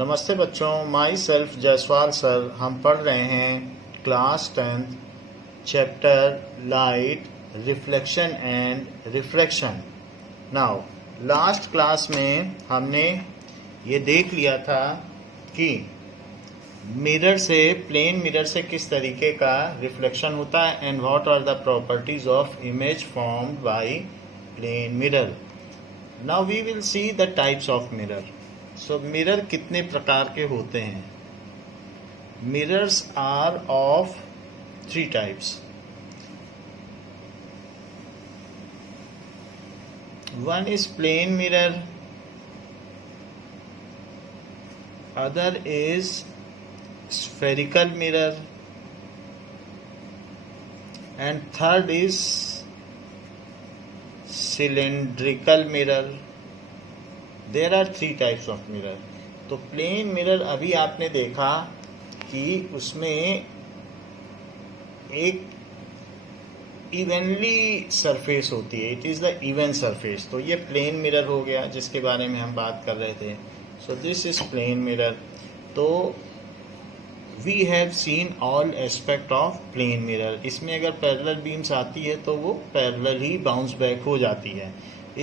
नमस्ते बच्चों, my self Jaiswal sir. हम पढ़ रहे हैं class 10th chapter light, reflection and refraction. Now last class में हमने ये देख लिया था कि मिरर से, प्लेन मिरर से किस तरीके का रिफ्लेक्शन होता है and what are the properties of image formed by plane mirror. Now we will see the types of mirror. So mirror कितने प्रकार के होते हैं? Mirrors are of 3 types. One is plane mirror, other is spherical mirror, and third is cylindrical mirror. There are 3 types of mirror. तो plane mirror अभी आपने देखा कि उसमें एक इवनली सरफेस होती है, it is the even surface. तो ये प्लेन मिरर हो गया जिसके बारे में हम बात कर रहे थे। So this is plane mirror. तो we have seen all aspect of plane mirror. इसमें अगर पैरेलल बीम्स आती है तो वो पैरेलल ही बाउंस बैक हो जाती है।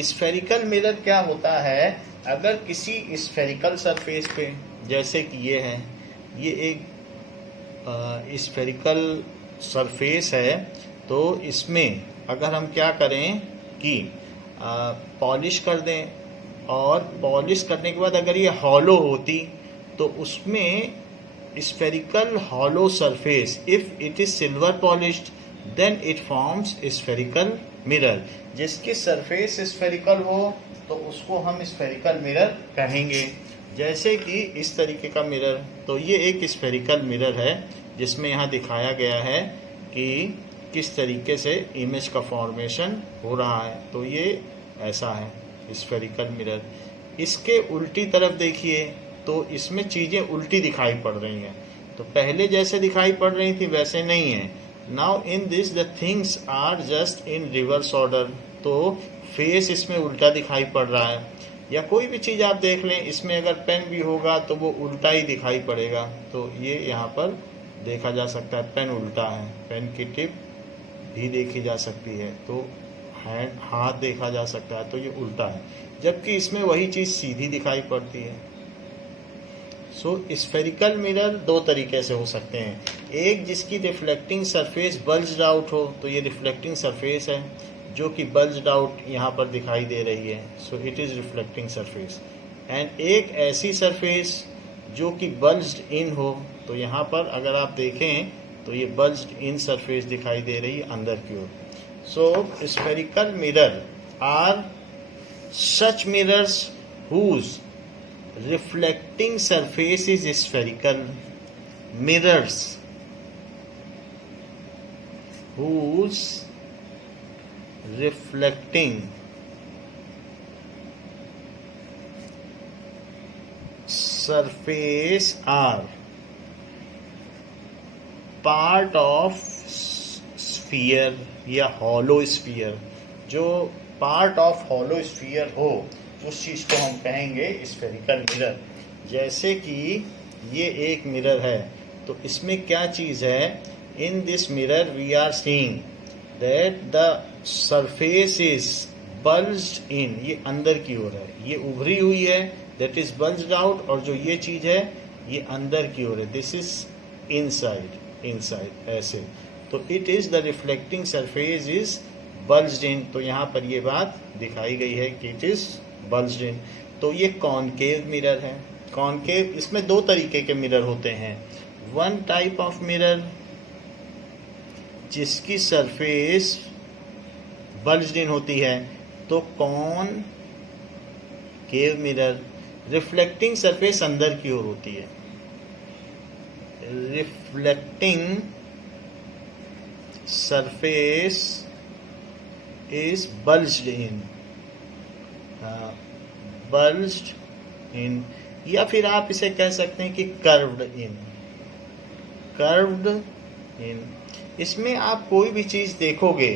स्फेरिकल मिरर क्या होता है? अगर किसी स्फेरिकल सरफेस पे, जैसे कि ये है, ये एक स्फेरिकल सरफेस है, तो इसमें अगर हम क्या करें कि पॉलिश कर दें, और पॉलिश करने के बाद अगर ये हॉलो होती तो उसमें spherical hollow surface, if it is silver polished then it forms spherical mirror. जिसकी सरफेस स्फेरिकल हो तो उसको हम स्फेरिकल मिरर कहेंगे। जैसे कि इस तरीके का मिरर, तो ये एक स्फेरिकल मिरर है जिसमें यहाँ दिखाया गया है कि किस तरीके से इमेज का फॉर्मेशन हो रहा है। तो ये ऐसा है स्फेरिकल मिरर। इसके उल्टी तरफ देखिए तो इसमें चीज़ें उल्टी दिखाई पड़ रही हैं। तो पहले जैसे दिखाई पड़ रही थी वैसे नहीं है। Now in this the things are just in reverse order. तो फेस इसमें उल्टा दिखाई पड़ रहा है। या कोई भी चीज़ आप देख लें, इसमें अगर पेन भी होगा तो वो उल्टा ही दिखाई पड़ेगा। तो ये यहाँ पर देखा जा सकता है, पेन उल्टा है, पेन की टिप भी देखी जा सकती है, तो हैंड, हाथ देखा जा सकता है, तो ये उल्टा है, जबकि इसमें वही चीज़ सीधी दिखाई पड़ती है। सो स्फेरिकल मिरर 2 तरीके से हो सकते हैं। एक जिसकी रिफ्लेक्टिंग सरफेस बल्ज्ड आउट हो, तो ये रिफ्लेक्टिंग सरफेस है जो कि बल्ज्ड आउट यहाँ पर दिखाई दे रही है। So it is reflecting surface. And एक ऐसी सरफेस जो कि बल्ज्ड इन हो, तो यहाँ पर अगर आप देखें तो ये बल्ज्ड इन सरफेस दिखाई दे रही है अंदर की ओर। So spherical mirror are such mirrors whose reflecting surface is spherical, mirrors whose reflecting surface are part of sphere या हॉलो स्फीयर। जो पार्ट ऑफ हॉलो स्फीयर हो उस चीज़ को हम कहेंगे स्फेरिकल मिरर। जैसे कि ये एक मिरर है, तो इसमें क्या चीज़ है? In this mirror we are seeing that the surface is bulged in. ये अंदर की ओर है, ये उभरी हुई है, दैट इज बल्ज्ड आउट। और जो ये चीज़ है ये अंदर की ओर है, दिस इज इनसाइड, इनसाइड ऐसे। तो it is the reflecting surface is bulged in. तो यहाँ पर ये बात दिखाई गई है कि इट इज़ बल्ज्ड इन। तो ये कॉनकेव मिरर है। कॉनकेव, इसमें 2 तरीके के मिरर होते हैं। वन टाइप ऑफ मिरर जिसकी सरफेस बल्ज्ड इन होती है, तो कॉनकेव मिरर। रिफ्लेक्टिंग सरफेस अंदर की ओर होती है, reflecting surface is bulged in, bulged in. या फिर आप इसे कह सकते हैं कि कर्व्ड इन, कर्व्ड इन। इसमें आप कोई भी चीज़ देखोगे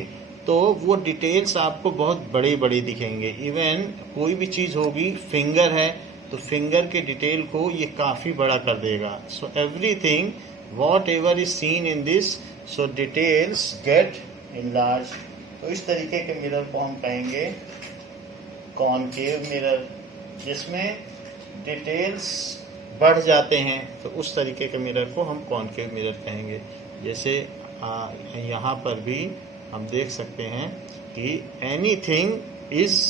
तो वो डिटेल्स आपको बहुत बड़े बड़े दिखेंगे। इवन कोई भी चीज़ होगी, फिंगर है तो फिंगर के डिटेल को ये काफ़ी बड़ा कर देगा. So everything what ever is seen in this, so details gate enlarge. तो इस तरीके के मिरर को हम कहेंगे कॉनकेव मिरर, जिसमें डिटेल्स बढ़ जाते हैं. तो उस तरीके के मिरर को हम कॉनकेव मिरर कहेंगे. जैसे यहाँ पर भी हम देख सकते हैं कि एनीथिंग इज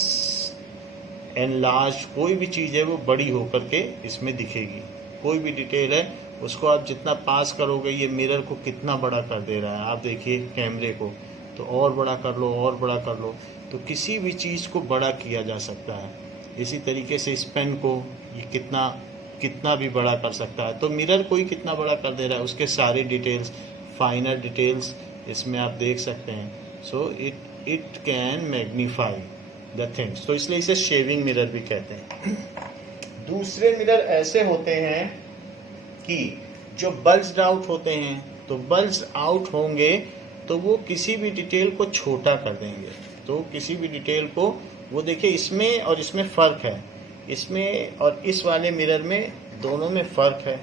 एनलार्ज, कोई भी चीज़ है वो बड़ी होकर के इसमें दिखेगी. कोई भी डिटेल है उसको आप जितना पास करोगे ये मिरर को कितना बड़ा कर दे रहा है. आप देखिए कैमरे को, तो और बड़ा कर लो और बड़ा कर लो, तो किसी भी चीज़ को बड़ा किया जा सकता है. इसी तरीके से इस पेन को ये कितना भी बड़ा कर सकता है. तो मिरर कोई कितना बड़ा कर दे रहा है, उसके सारे डिटेल्स, फाइनर डिटेल्स इसमें आप देख सकते हैं. So it can magnify the things. तो इसलिए इसे शेविंग मिरर भी कहते हैं. दूसरे मिरर ऐसे होते हैं कि जो बल्ज्ड आउट होते हैं. तो बल्ज्ड आउट होंगे तो वो किसी भी डिटेल को छोटा कर देंगे. तो किसी भी डिटेल को वो देखिए, इसमें और इसमें फ़र्क है, इसमें और इस वाले मिरर में दोनों में फ़र्क है.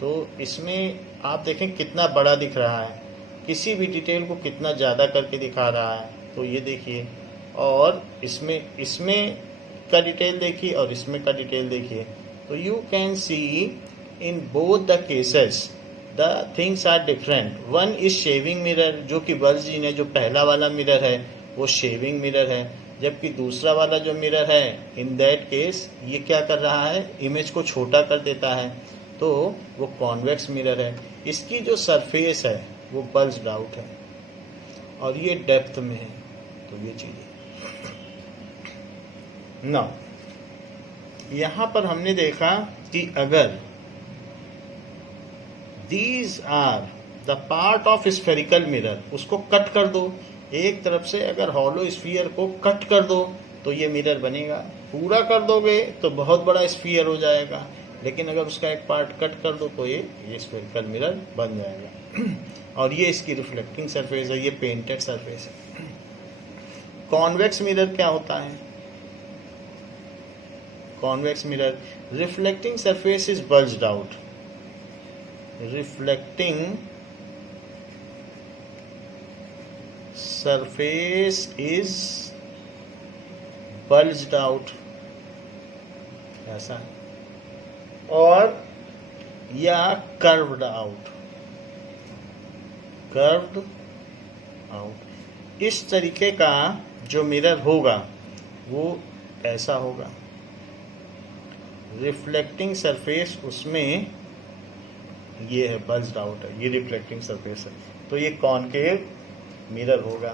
तो इसमें आप देखें कितना बड़ा दिख रहा है, किसी भी डिटेल को कितना ज़्यादा करके दिखा रहा है. तो ये देखिए, और इसमें का डिटेल देखिए और इसमें का डिटेल देखिए. तो you can see in both the cases the things are different. One is shaving mirror, जो कि बल्ज इन है, जो पहला वाला मिरर है वो शेविंग मिरर है. जबकि दूसरा वाला जो मिरर है, इन दैट केस ये क्या कर रहा है, इमेज को छोटा कर देता है. तो वो कॉन्वेक्स मिरर है. इसकी जो सरफेस है वो बल्ज्ड आउट है और ये डेप्थ में है. तो ये चीज़ें ना, यहाँ पर हमने देखा कि अगर these are the part of spherical mirror, उसको कट कर दो, एक तरफ से अगर हॉलो स्फीयर को कट कर दो तो ये मिरर बनेगा. पूरा कर दोगे तो बहुत बड़ा स्फीयर हो जाएगा, लेकिन अगर उसका एक पार्ट कट कर दो तो ये स्फेरिकल मिरर बन जाएगा. और ये इसकी रिफ्लेक्टिंग सरफेस है, ये पेंटेड सरफेस है. कॉन्वेक्स मिरर क्या होता है? Convex mirror, reflecting surface is bulged out. Reflecting surface is bulged out, ऐसा, और या curved out. इस तरीके का जो मिरर होगा वो ऐसा होगा. रिफ्लेक्टिंग सरफेस उसमें ये है, बल्ज्ड आउट है, ये रिफ्लेक्टिंग सरफेस है. तो ये कॉनकेव मिरर होगा.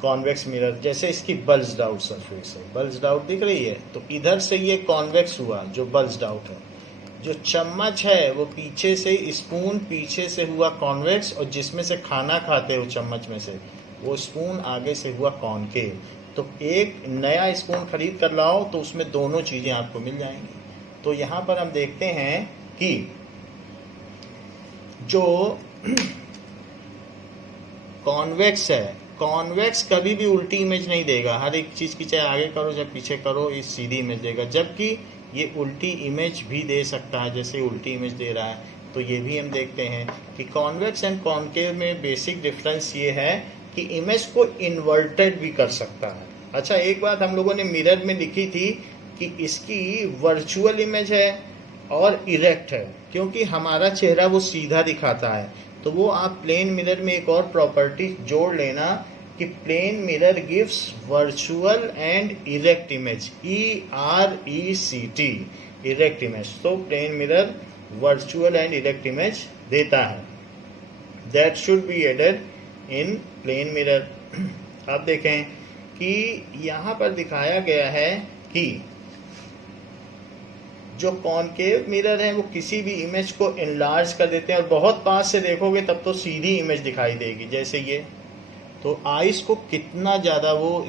कॉन्वेक्स मिरर, जैसे इसकी बल्ज्ड आउट सरफेस है, बल्ज्ड आउट दिख रही है, तो इधर से ये कॉन्वेक्स हुआ जो बल्ज्ड आउट है. जो चम्मच है वो पीछे से, स्पून पीछे से हुआ कॉन्वेक्स, और जिसमें से खाना खाते हो चम्मच में से, वो स्पून आगे से हुआ कॉनकेव. तो एक नया स्पून खरीद कर लाओ तो उसमें दोनों चीज़ें आपको मिल जाएंगी. तो यहाँ पर हम देखते हैं कि जो कॉन्वेक्स है, कॉन्वेक्स कभी भी उल्टी इमेज नहीं देगा. हर एक चीज़ की चाहे आगे करो चाहे पीछे करो, ये सीधी इमेज देगा. जबकि ये उल्टी इमेज भी दे सकता है, जैसे उल्टी इमेज दे रहा है. तो ये भी हम देखते हैं कि कॉन्वेक्स एंड कॉनकेव में बेसिक डिफरेंस ये है कि इमेज को इन्वर्टेड भी कर सकता है. अच्छा, एक बात हम लोगों ने मिरर में लिखी थी कि इसकी वर्चुअल इमेज है और इरेक्ट है, क्योंकि हमारा चेहरा वो सीधा दिखाता है. तो वो आप प्लेन मिरर में एक और प्रॉपर्टी जोड़ लेना कि plane mirror gives virtual and erect image, ERECT, erect image. तो plane mirror virtual and erect image देता है. That should be added in plane mirror. आप देखें कि यहाँ पर दिखाया गया है कि जो कॉनकेव मिरर है वो किसी भी इमेज को इनलार्ज कर देते हैं, और बहुत पास से देखोगे तब तो सीधी इमेज दिखाई देगी, जैसे ये. तो आइस को कितना ज़्यादा वो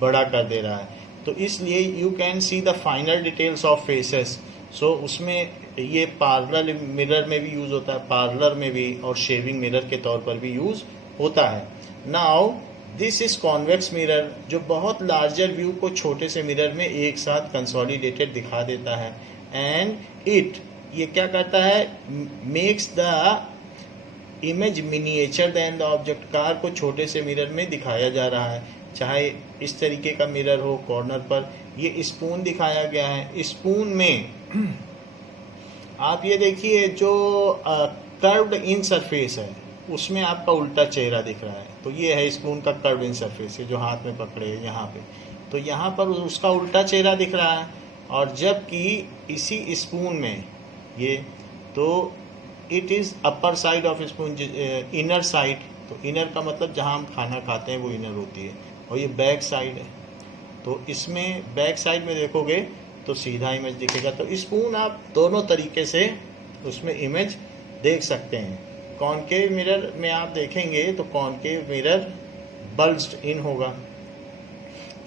बड़ा कर दे रहा है. तो इसलिए you can see the final details of faces. So उसमें ये पार्लर मिरर में भी यूज़ होता है, पार्लर में भी, और शेविंग मिरर के तौर पर भी यूज़ होता है. Now this is convex mirror, जो बहुत लार्जर व्यू को छोटे से मिरर में एक साथ कंसोलिडेटेड दिखा देता है। एंड ये क्या करता है, makes the image miniature than the object. Car को छोटे से मिरर में दिखाया जा रहा है, चाहे इस तरीके का मिरर हो कॉर्नर पर। ये स्पून दिखाया गया है, स्पून में आप ये देखिए जो कर्व्ड इन सरफेस है उसमें आपका उल्टा चेहरा दिख रहा है। तो ये है स्पून का कर्व्ड इन सरफेस, जो हाथ में पकड़े यहाँ पे, तो यहाँ पर उसका उल्टा चेहरा दिख रहा है। और जबकि इसी स्पून में ये, तो it is upper side of spoon, inner side. तो इनर का मतलब जहाँ हम खाना खाते हैं वो इनर होती है, और ये बैक साइड है। तो इसमें बैक साइड में देखोगे तो सीधा इमेज दिखेगा। तो स्पून आप दोनों तरीके से उसमें इमेज देख सकते हैं। कॉनकेव मिरर में आप देखेंगे तो कॉनकेव मिरर बल्ज्ड इन होगा।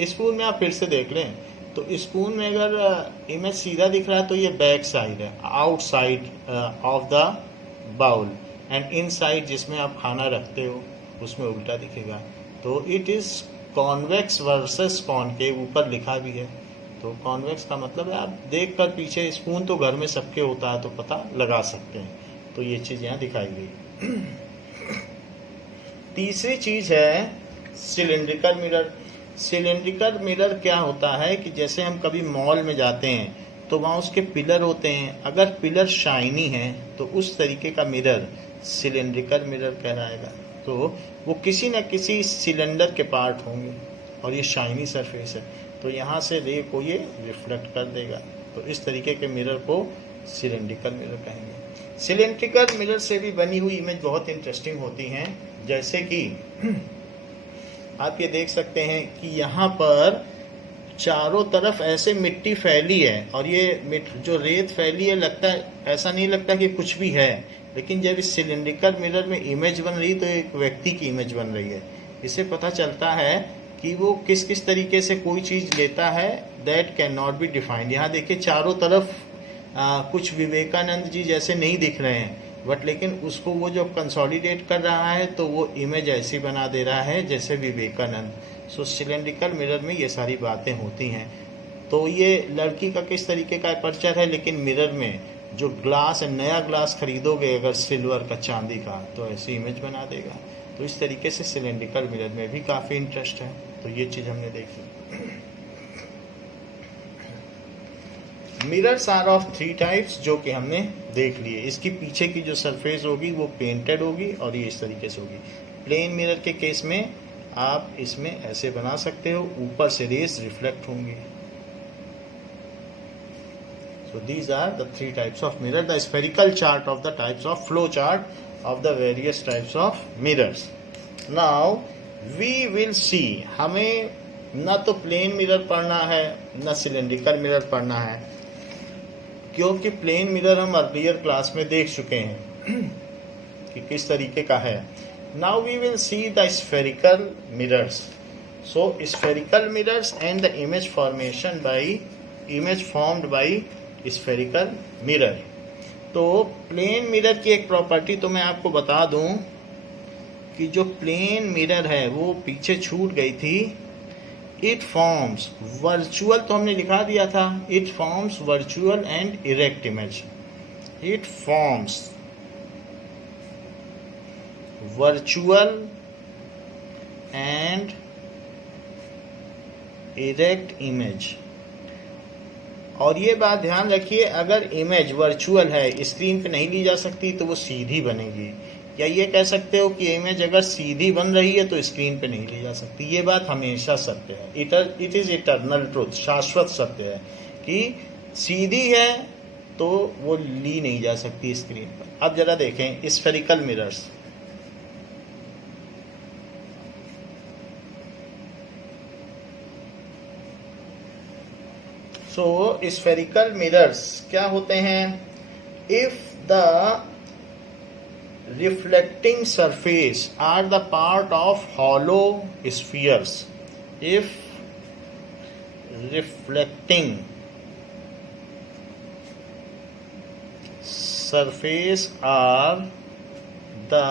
स्पून में आप फिर से देख लें तो स्पून में अगर इमेज सीधा दिख रहा है तो ये बैक साइड है, outside of the bowl, and inside जिसमें आप खाना रखते हो उसमें उल्टा दिखेगा। तो it is convex versus concave, ऊपर लिखा भी है। तो कॉन्वेक्स का मतलब है, आप देख कर पीछे, स्पून तो घर में सबके होता है तो पता लगा सकते हैं। तो ये चीज़ यहाँ दिखाई गई। तीसरी चीज़ है सिलेंड्रिकल मिरर। सिलेंड्रिकल मिरर क्या होता है कि जैसे हम कभी मॉल में जाते हैं तो वहाँ उसके पिलर होते हैं, अगर पिलर शाइनी है तो उस तरीके का मिरर सिलेंड्रिकल मिरर कहलाएगा। तो वो किसी न किसी सिलेंडर के पार्ट होंगे और ये शाइनी सरफेस है, तो यहाँ से रे को ये रिफ्लेक्ट कर देगा। तो इस तरीके के मिरर को सिलेंड्रिकल मिरर कहेंगे। सिलेंड्रिकल मिरर से भी बनी हुई इमेज बहुत इंटरेस्टिंग होती हैं, जैसे कि आप ये देख सकते हैं कि यहाँ पर चारों तरफ ऐसे मिट्टी फैली है, और ये जो रेत फैली है, लगता है, ऐसा नहीं लगता कि कुछ भी है, लेकिन जब इस सिलेंड्रिकल मिरर में इमेज बन रही तो एक व्यक्ति की इमेज बन रही है। इससे पता चलता है कि वो किस किस तरीके से कोई चीज़ लेता है, that can not be defined. यहाँ देखिए चारों तरफ कुछ विवेकानंद जी जैसे नहीं दिख रहे हैं, बट लेकिन उसको वो जो कंसोलिडेट कर रहा है तो वो इमेज ऐसी बना दे रहा है जैसे विवेकानंद। सो सिलेंड्रिकल मिरर में ये सारी बातें होती हैं। तो ये लड़की का किस तरीके का अपर्चर है, लेकिन मिरर में जो ग्लास है, नया ग्लास खरीदोगे अगर सिल्वर का, चांदी का, तो ऐसी इमेज बना देगा। तो इस तरीके से सिलेंड्रिकल मिरर में भी काफ़ी इंटरेस्ट है। तो ये चीज़ हमने देखी। मिरर्स आर ऑफ 3 टाइप्स, जो कि हमने देख लिए। इसकी पीछे की जो सरफेस होगी वो पेंटेड होगी और ये इस तरीके से होगी। प्लेन मिरर के केस में आप इसमें ऐसे बना सकते हो, ऊपर से रेस रिफ्लेक्ट होंगी। So these are the 3 types of mirror, the spherical chart of the types of flow chart of the various types of mirrors. Now we will see, हमें ना तो प्लेन मिरर पढ़ना है ना सिलेंड्रिकल मिरर पढ़ना है, क्योंकि प्लेन मिरर हम अर्लियर क्लास में देख चुके हैं कि किस तरीके का है। Now we will see the spherical mirrors. So spherical mirrors and the image formation by image formed by spherical mirror. तो प्लेन मिरर की एक प्रॉपर्टी तो मैं आपको बता दूं कि जो प्लेन मिरर है वो पीछे छूट गई थी। इट फॉर्म्स वर्चुअल, तो हमने लिखा दिया था, it forms virtual and erect image. It forms virtual and erect image. और ये बात ध्यान रखिए, अगर इमेज वर्चुअल है, स्क्रीन पे नहीं ली जा सकती, तो वो सीधी बनेगी। या ये कह सकते हो कि इमेज अगर सीधी बन रही है तो स्क्रीन पे नहीं ली जा सकती। ये बात हमेशा सत्य है, इट इज़ इटर्नल ट्रूथ, शाश्वत सत्य है कि सीधी है तो वो ली नहीं जा सकती स्क्रीन पर। अब जरा देखें स्फेरिकल मिरर्स। सो स्फेरिकल मिरर्स क्या होते हैं? If the reflecting surface are the part of hollow spheres, if reflecting surface are the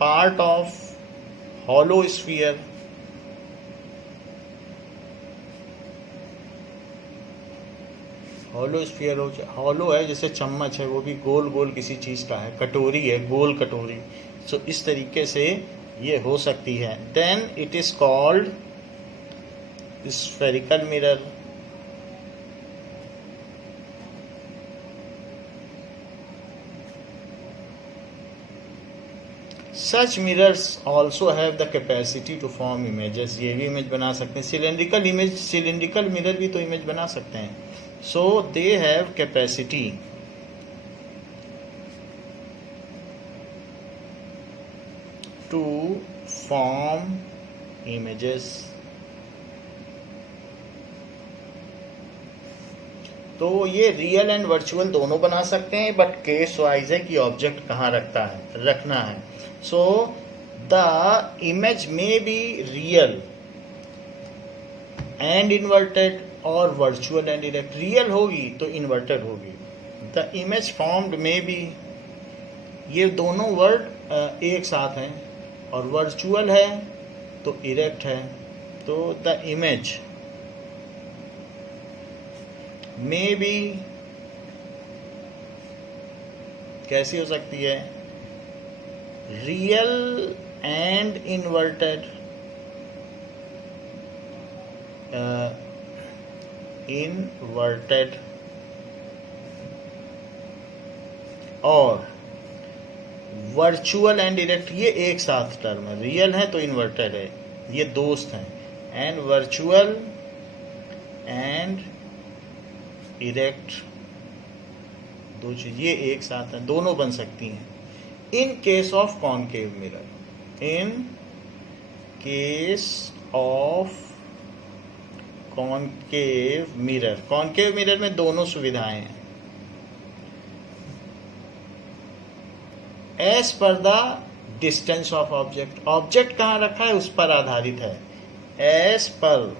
part of hollow sphere, hollow sphere hollow है जैसे चम्मच है, वो भी गोल गोल किसी चीज़ का है, कटोरी है, गोल कटोरी। सो इस तरीके से ये हो सकती है। Then it is called spherical mirror. Such mirrors also have the capacity to form images, ये भी इमेज बना सकते हैं। सिलेंड्रिकल इमेज, सिलेंड्रिकल मिरर भी तो इमेज बना सकते हैं। So they have capacity to form images. तो ये रियल एंड वर्चुअल दोनों बना सकते हैं, बट केस वाइज है कि ऑब्जेक्ट कहाँ रखना है। सो द इमेज में बी रियल एंड इन्वर्टेड और वर्चुअल एंड इरेक्ट। रियल होगी तो इन्वर्टेड होगी। द इमेज फॉर्म्ड में बी, ये दोनों वर्ड एक साथ हैं, और वर्चुअल है तो इरेक्ट है। तो द इमेज में बी कैसी हो सकती है? रियल एंड इन्वर्टेड, इन्वर्टेड और वर्चुअल एंड इरेक्ट, ये एक साथ टर्म है। रियल है तो इन्वर्टेड है, ये दोस्त हैं, एंड वर्चुअल एंड इरेक्ट, दो चीज ये एक साथ हैं, दोनों बन सकती हैं। In case of concave mirror, in case of concave mirror, concave mirror में दोनों सुविधाएं हैं। As per the distance of object, object कहाँ रखा है उस पर आधारित है। As per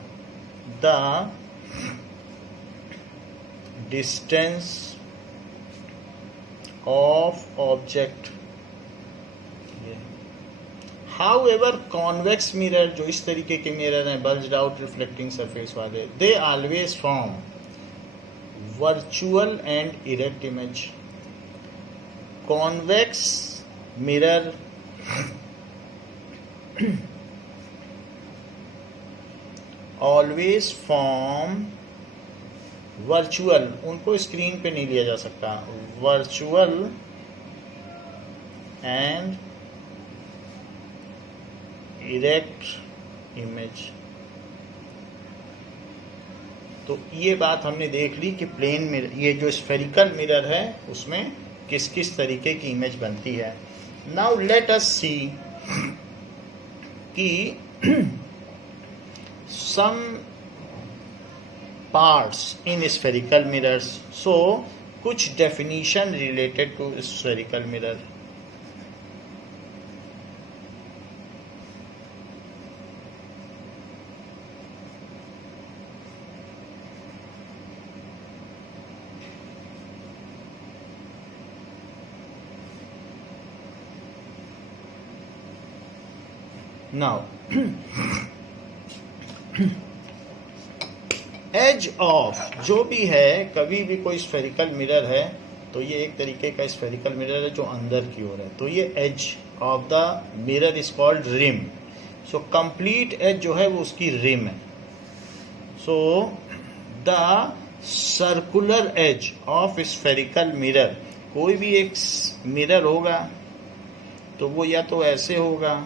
the distance of object. However convex mirror, जो इस तरीके के मिरर हैं, बल्ज्ड आउट रिफ्लेक्टिंग सरफेस वाले, they always form virtual and erect image. Convex mirror always form virtual, उनको स्क्रीन पे नहीं लिया जा सकता, वर्चुअल एंड इरेक्ट इमेज। तो ये बात हमने देख ली कि प्लेन मिरर, ये जो स्फेरिकल मिरर है उसमें किस किस तरीके की इमेज बनती है। नाउ लेट अस सी कि some parts in spherical mirrors. So कुछ definition related to spherical mirror. Now edge of जो भी है, कभी भी कोई स्फेरिकल मिरर है तो ये एक तरीके का स्फेरिकल मिरर है जो अंदर की ओर है, तो ये edge of the mirror is called rim. So complete edge जो है वो उसकी रिम है। So the circular edge of spherical mirror, कोई भी एक मिरर होगा तो वो या तो ऐसे होगा,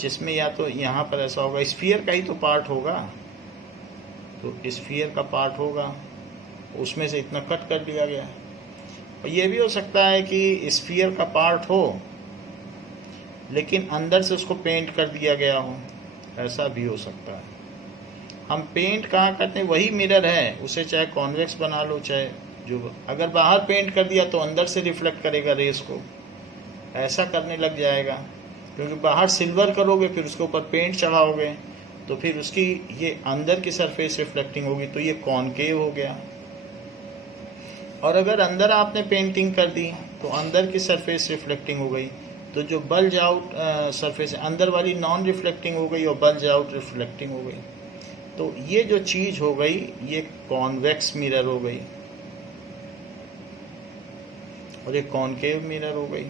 जिसमें या तो यहाँ पर ऐसा होगा, स्फीयर का ही तो पार्ट होगा, तो स्फीयर का पार्ट होगा, उसमें से इतना कट कर दिया गया। और ये भी हो सकता है कि स्फीयर का पार्ट हो लेकिन अंदर से उसको पेंट कर दिया गया हो, ऐसा भी हो सकता है। हम पेंट कहाँ करते हैं, वही मिरर है, उसे चाहे कॉन्वेक्स बना लो, चाहे जो, अगर बाहर पेंट कर दिया तो अंदर से रिफ्लेक्ट करेगा रेस को, ऐसा करने लग जाएगा। क्योंकि बाहर सिल्वर करोगे फिर उसके ऊपर पेंट चढ़ाओगे तो फिर उसकी ये अंदर की सरफेस रिफ्लेक्टिंग होगी, तो ये कॉनकेव हो गया। और अगर अंदर आपने पेंटिंग कर दी तो अंदर की सरफेस रिफ्लेक्टिंग हो गई, तो जो बल्ज आउट सरफेस है, अंदर वाली नॉन रिफ्लेक्टिंग हो गई और बल्ज आउट रिफ्लेक्टिंग हो गई। तो ये जो चीज हो गई ये कॉन्वेक्स मिरर हो गई और ये कॉनकेव मिरर हो गई।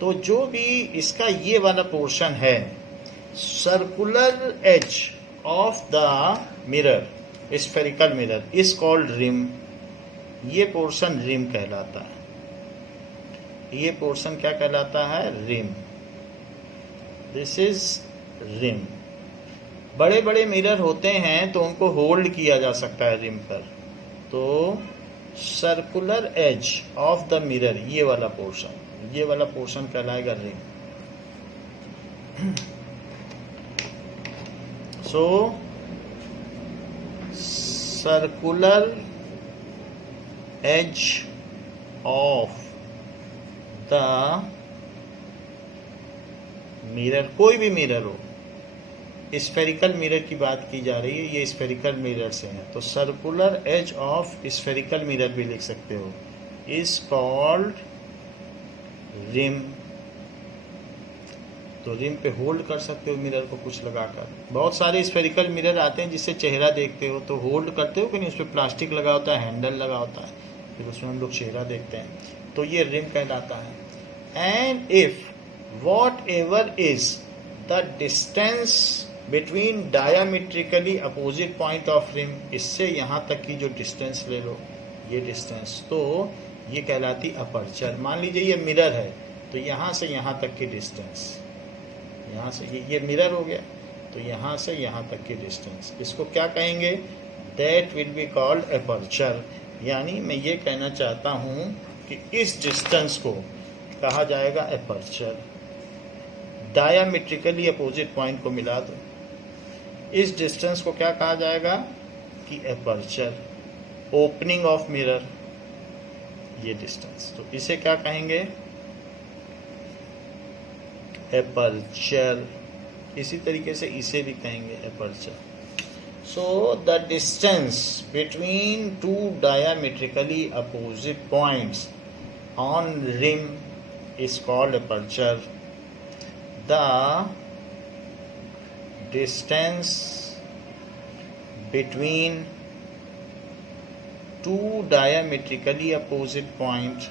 तो जो भी इसका ये वाला पोर्शन है, circular edge of the mirror, spherical mirror is called rim. ये पोर्शन रिम कहलाता है। ये पोर्शन क्या कहलाता है? रिम। This is rim. बड़े बड़े मिरर होते हैं तो उनको होल्ड किया जा सकता है रिम पर। तो circular edge of the mirror, ये वाला पोर्शन कहलाएगा rim. So circular edge of the mirror, कोई भी मिरर हो, स्फेरिकल मिरर की बात की जा रही है, ये स्फेरिकल मिरर से है, तो circular edge of spherical mirror भी लिख सकते हो, इज कॉल्ड रिम। तो रिम पे होल्ड कर सकते हो मिरर को कुछ लगाकर। बहुत सारे स्फेरिकल मिरर आते हैं जिससे चेहरा देखते हो, तो होल्ड करते हो कि नहीं, उस पर प्लास्टिक लगा होता है, हैंडल लगा होता है, फिर उसमें हम लोग चेहरा देखते हैं, तो ये रिम कहलाता है। And if whatever is the distance between diametrically opposite point of rim, इससे यहाँ तक की जो डिस्टेंस ले लो, ये डिस्टेंस, तो ये कहलाती अपर्चर। मान लीजिए ये मिरर है, तो यहाँ से यहाँ तक की डिस्टेंस, यहाँ से ये मिरर हो गया, तो यहाँ से यहाँ तक की डिस्टेंस, इसको क्या कहेंगे? That will be called aperture. यानी मैं ये कहना चाहता हूँ कि इस डिस्टेंस को कहा जाएगा अपर्चर। डायामीट्रिकली अपोजिट पॉइंट को मिला दो, इस डिस्टेंस को क्या कहा जाएगा? कि अपर्चर। ओपनिंग ऑफ मिरर, ये डिस्टेंस, तो इसे क्या कहेंगे? अपर्चर। इसी तरीके से इसे भी कहेंगे aperture. So the distance between two diametrically opposite points on rim is called aperture. The distance between two diametrically opposite points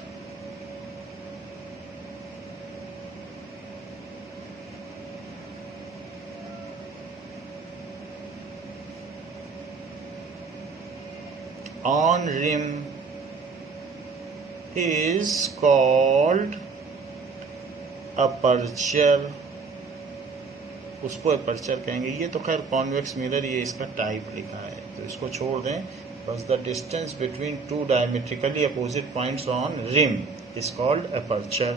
on rim is called aperture. उसको अपर्चर कहेंगे। ये तो खैर कॉन्वेक्स मिरर, ये इसका टाइप लिखा है, तो इसको छोड़ दें। बस the distance between two diametrically opposite points on rim is called aperture.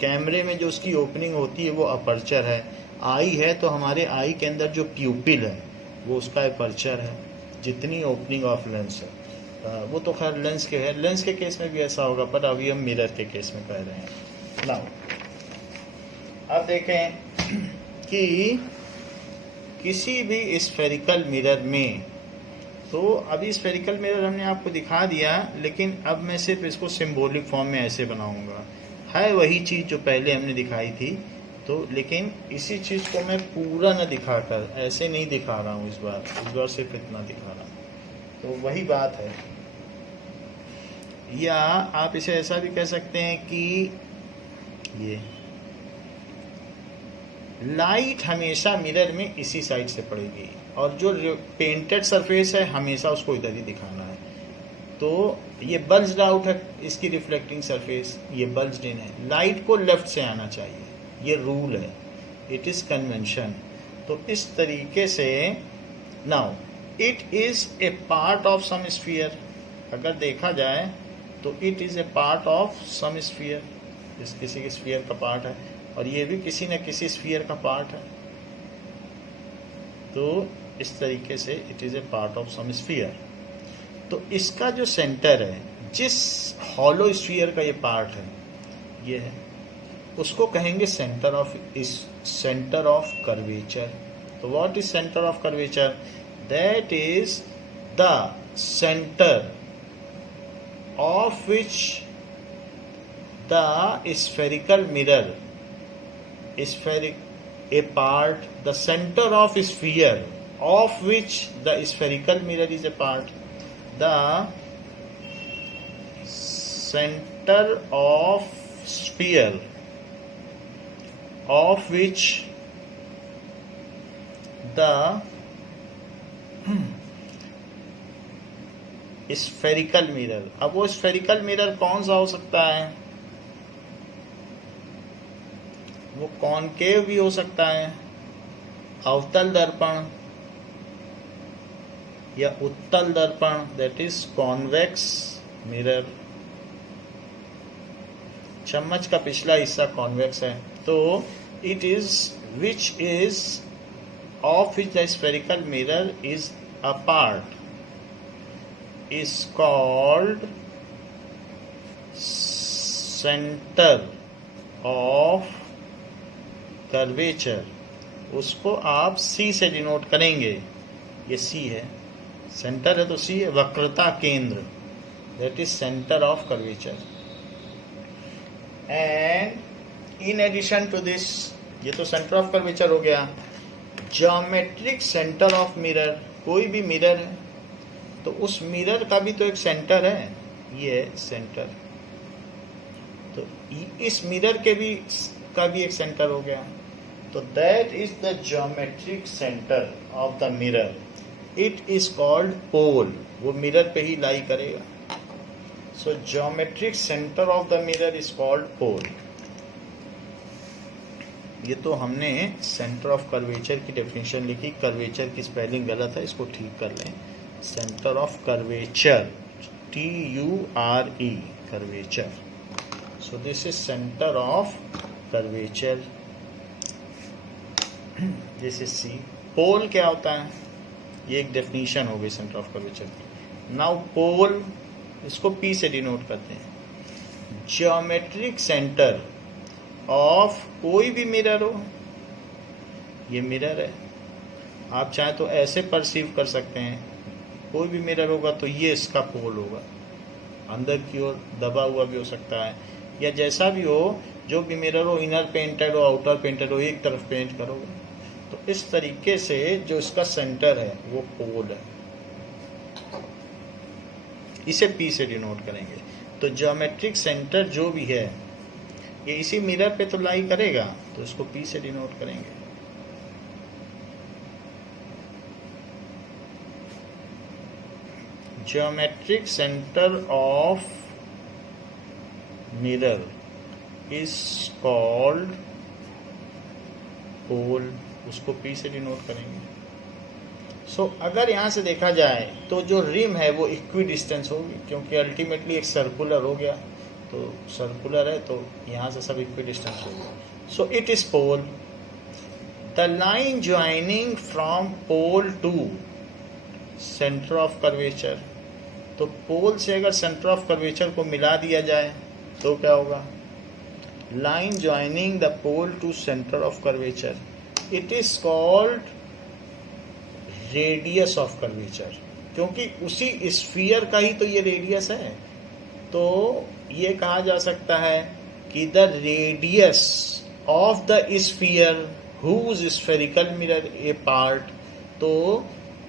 कैमरे में जो उसकी ओपनिंग होती है वो अपर्चर है। आई है तो हमारे आई के अंदर जो प्यूपिल है वो उसका अपर्चर है, जितनी ओपनिंग ऑफ लेंस है। वो तो खैर लेंस के है, लेंस के केस में भी ऐसा होगा, पर अभी हम मिरर के केस में कह रहे हैं। नाउ अब देखें कि किसी भी स्फेरिकल मिरर में, तो अभी स्फेरिकल मिरर हमने आपको दिखा दिया, लेकिन अब मैं सिर्फ इसको सिंबॉलिक फॉर्म में ऐसे बनाऊंगा। है वही चीज़ जो पहले हमने दिखाई थी, तो लेकिन इसी चीज़ को मैं पूरा न दिखाकर ऐसे नहीं दिखा रहा हूँ इस बार सिर्फ इतना दिखा रहा हूँ। तो वही बात है, या आप इसे ऐसा भी कह सकते हैं कि ये लाइट हमेशा मिरर में इसी साइड से पड़ेगी, और जो पेंटेड सरफेस है हमेशा उसको इधर ही दिखाना है। तो ये बल्ज्ड आउट है, इसकी रिफ्लेक्टिंग सरफेस, ये बल्ज्ड इन है, लाइट को लेफ्ट से आना चाहिए, ये रूल है, इट इज़ कन्वेंशन। तो इस तरीके से now it is a part of some sphere. अगर देखा जाए तो it is a part of some sphere, इस किसी के स्फीयर का पार्ट है, और ये भी किसी न किसी स्फीयर का पार्ट है। तो इस तरीके से it is a part of some sphere. तो इसका जो सेंटर है, जिस हॉलो स्फीयर का ये पार्ट है, ये है, उसको कहेंगे सेंटर ऑफ कर्वेचर। तो what is centre of curvature? That is the centre of which the spherical mirror, a part, the center of sphere of which the spherical mirror is a part, the center of sphere of which the spherical mirror. अब वो spherical mirror कौन सा हो सकता है? वो concave भी हो सकता है, अवतल दर्पण या उत्तल दर्पण, दैट इज कॉन्वेक्स मिरर। चम्मच का पिछला हिस्सा कॉन्वेक्स है, तो it is which is of which the spherical mirror is a part is called center of curvature। उसको आप C से डिनोट करेंगे, ये C है, सेंटर है तो C है, वक्रता केंद्र, that is centre of curvature. And in addition to this, ये तो सेंटर ऑफ कर्वेचर हो गया। ज्योमेट्रिक सेंटर ऑफ मिरर, कोई भी मिरर है तो उस मिरर का भी तो एक सेंटर है, ये सेंटर, तो इस मिरर के भी का भी एक सेंटर हो गया, तो that is the geometric centre of the mirror. It is called pole, वो मिरर पे ही लाई करेगा। So geometric centre of the mirror is called pole. ये तो हमने सेंटर ऑफ कर्वेचर की डेफिनेशन लिखी, कर्वेचर की स्पेलिंग गलत है, इसको ठीक कर लें। Centre of curvature, TURE, curvature. So this is centre of curvature, this is C। Pole क्या होता है? ये एक डेफिनेशन हो गई सेंटर ऑफ कर्वेचर की। नाउ पोल, इसको P से डिनोट करते हैं। ज्योमेट्रिक सेंटर ऑफ कोई भी मिरर हो, ये मिरर है, आप चाहे तो ऐसे परसीव कर सकते हैं, कोई भी मिरर होगा तो ये इसका पोल होगा, अंदर की ओर दबा हुआ भी हो सकता है, या जैसा भी हो, जो भी मिरर हो, इनर पेंटेड हो, आउटर पेंटेड हो, एक तरफ पेंट करोगे तो इस तरीके से जो इसका सेंटर है वो पोल है, इसे P से डिनोट करेंगे। तो ज्योमेट्रिक सेंटर जो भी है ये इसी मिरर पे तो लाई करेगा, तो इसको P से डिनोट करेंगे। Geometric centre of mirror is called pole, उसको P से डिनोट करेंगे। सो अगर यहाँ से देखा जाए तो जो रिम है वो इक्वी डिस्टेंस होगी, क्योंकि अल्टीमेटली एक सर्कुलर हो गया, तो सर्कुलर है तो यहाँ से सब इक्वी डिस्टेंस होगा। So it is pole. The line joining from pole to centre of curvature, तो पोल से अगर सेंटर ऑफ कर्वेचर को मिला दिया जाए तो क्या होगा? Line joining the pole to centre of curvature, it is called radius of curvature, क्योंकि उसी स्फीयर का ही तो ये रेडियस है। तो ये कहा जा सकता है कि the radius of the sphere whose spherical mirror a part, तो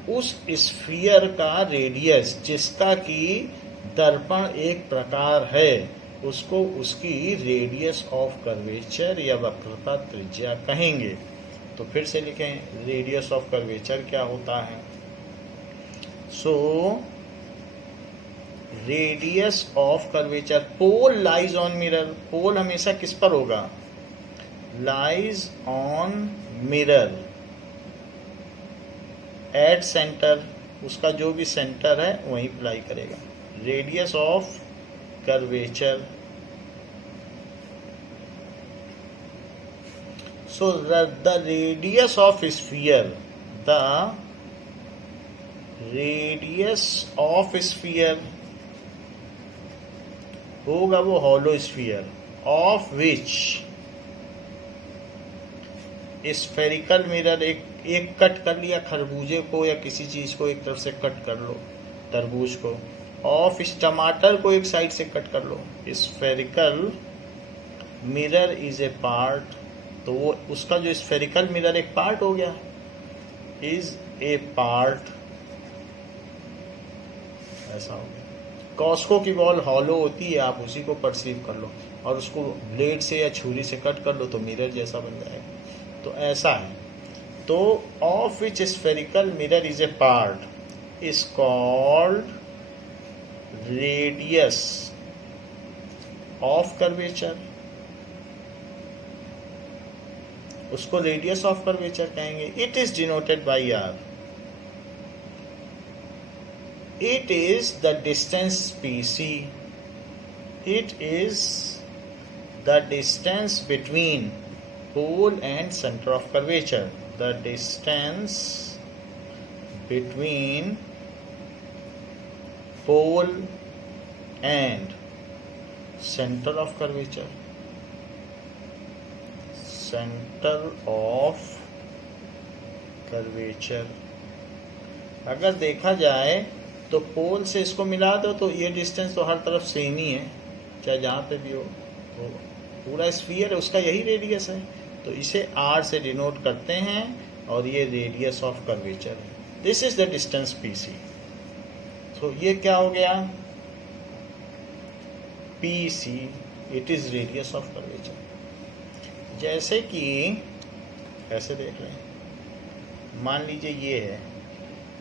उस स्फीयर का रेडियस जिसका कि दर्पण एक प्रकार है, उसको उसकी रेडियस ऑफ कर्वेचर या वक्रता त्रिज्या कहेंगे। तो फिर से लिखें, रेडियस ऑफ कर्वेचर क्या होता है? So radius of curvature, pole lies on mirror, pole हमेशा किस पर होगा? Lies on mirror at centre, उसका जो भी सेंटर है वहीं अप्लाई करेगा। Radius of curvature, so the radius of sphere, the radius of sphere होगा वो hollow sphere of which spherical mirror, एक कट कर लिया खरबूजे को या किसी चीज को, एक तरफ से कट कर लो तरबूज को, ऑफ इस टमाटर को एक साइड से कट कर लो, spherical mirror is a part, तो वो उसका जो स्फेरिकल मिरर एक पार्ट हो गया, इज ए पार्ट, ऐसा हो गया। कॉस्को की बॉल हॉलो होती है, आप उसी को परसीव कर लो और उसको ब्लेड से या छुरी से कट कर लो तो मिरर जैसा बन जाएगा। तो ऐसा है। तो of which spherical mirror is a part is called radius of curvature, उसको रेडियस ऑफ कर्वेचर कहेंगे। It is denoted by R. It is the distance PC, it is the distance between pole and centre of curvature, the distance between pole and centre of curvature, centre of curvature. अगर देखा जाए तो pole से इसको मिला दो तो ये डिस्टेंस तो हर तरफ सेम ही है, चाहे जहाँ पे भी हो, तो पूरा स्फीयर है, उसका यही रेडियस है, तो इसे आर से डिनोट करते हैं और ये रेडियस ऑफ कर्वेचर है। This is the distance PC. तो ये क्या हो गया, PC, it is radius of curvature. जैसे कि ऐसे देख रहे हैं, मान लीजिए ये है,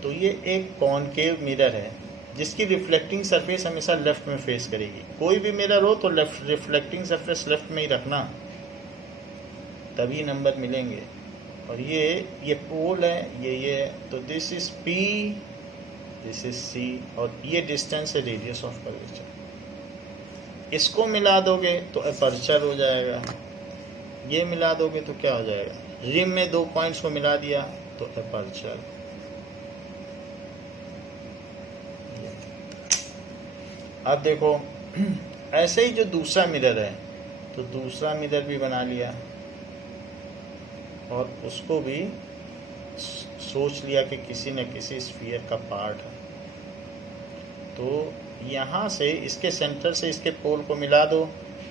तो ये एक कॉनकेव मिरर है जिसकी रिफ्लेक्टिंग सरफेस हमेशा लेफ्ट में फेस करेगी। कोई भी मिरर हो तो लेफ्ट रिफ्लेक्टिंग सरफेस लेफ्ट में ही रखना, तभी नंबर मिलेंगे। और ये पोल है, ये है, तो this is P, this is C, और ये डिस्टेंस है रेडियस ऑफ कर्वेचर। इसको मिला दोगे तो अपर्चर हो जाएगा, ये मिला दोगे तो क्या हो जाएगा, रिम में दो पॉइंट्स को मिला दिया तो अपर्चर। अब देखो ऐसे ही जो दूसरा मिरर है, तो दूसरा मिरर भी बना लिया और उसको भी सोच लिया कि किसी न किसी स्फीयर का पार्ट है। तो यहाँ से इसके सेंटर से इसके पोल को मिला दो,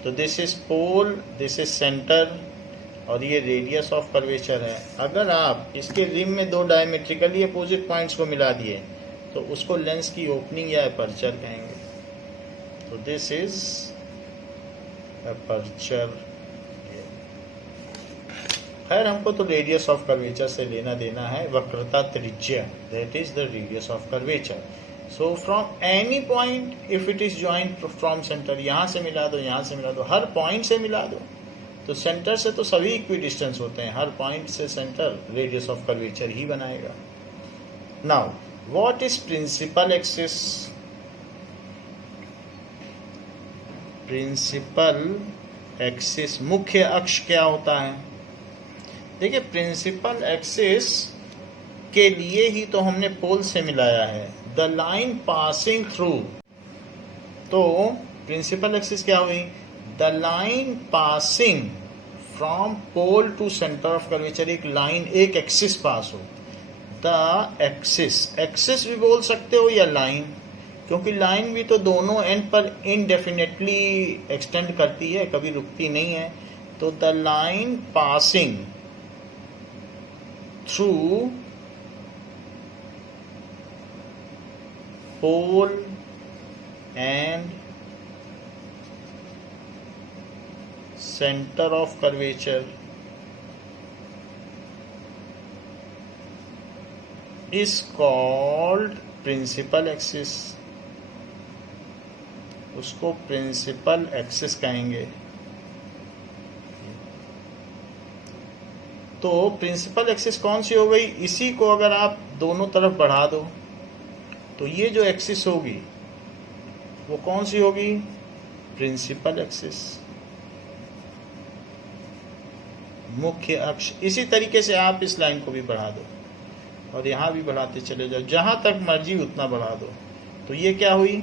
तो this is pole, this is centre, और ये रेडियस ऑफ कर्वेचर है। अगर आप इसके रिम में दो डायमेट्रिकली अपोजिट पॉइंट्स को मिला दिए तो उसको लेंस की ओपनिंग या अपर्चर कहेंगे। तो दिस इज अपर्चर। खैर हमको तो रेडियस ऑफ कर्वेचर से लेना देना है, वक्रता त्रिज्या, that is the radius of curvature. So from any point if it is joint from centre, यहाँ से मिला दो, यहाँ से मिला दो, हर पॉइंट से मिला दो, तो सेंटर से तो सभी इक्वी डिस्टेंस होते हैं, हर पॉइंट से सेंटर रेडियस ऑफ कर्वेचर ही बनाएगा। Now what is principal axis? Principal axis, मुख्य अक्ष क्या होता है? देखिए प्रिंसिपल एक्सिस के लिए ही तो हमने पोल से मिलाया है, द लाइन पासिंग थ्रू। तो प्रिंसिपल एक्सिस क्या हुई, the line passing from pole to centre of curvature, एक लाइन, एक एक्सिस पास हो, द एक्सिस, एक्सिस भी बोल सकते हो या लाइन, क्योंकि लाइन भी तो दोनों एंड पर इनडेफिनेटली एक्सटेंड करती है, कभी रुकती नहीं है। तो the line passing through pole and centre of curvature is called principal axis, उसको प्रिंसिपल एक्सिस कहेंगे। तो प्रिंसिपल एक्सिस कौन सी हो गई, इसी को अगर आप दोनों तरफ बढ़ा दो तो ये जो एक्सिस होगी वो कौन सी होगी, प्रिंसिपल एक्सिस, मुख्य अक्ष। इसी तरीके से आप इस लाइन को भी बढ़ा दो और यहाँ भी बढ़ाते चले जाओ, जहां तक मर्जी उतना बढ़ा दो। तो ये क्या हुई,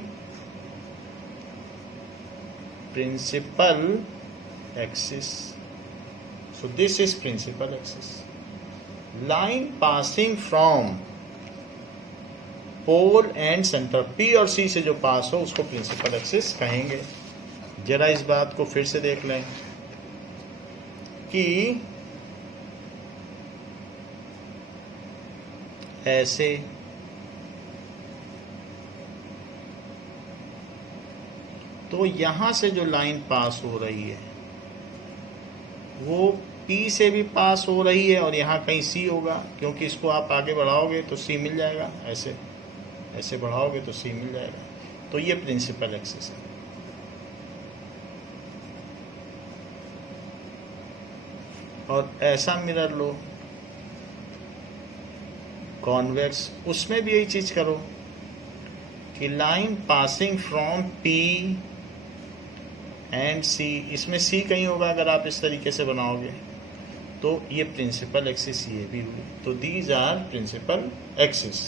principal axis. So this is principal axis, line passing from pole and centre, P और सी से जो पास हो उसको प्रिंसिपल एक्सिस कहेंगे। जरा इस बात को फिर से देख लें। कि ऐसे तो यहां से जो लाइन पास हो रही है वो P से भी पास हो रही है और यहाँ कहीं C होगा, क्योंकि इसको आप आगे बढ़ाओगे तो C मिल जाएगा, ऐसे ऐसे बढ़ाओगे तो C मिल जाएगा। तो ये प्रिंसिपल एक्सिस है। और ऐसा मिरर लो कॉन्वेक्स, उसमें भी यही चीज करो कि line passing from P and C, इसमें C कहीं होगा अगर आप इस तरीके से बनाओगे तो ये प्रिंसिपल एक्सिस ये भी हुई। तो दीज आर प्रिंसिपल एक्सिस।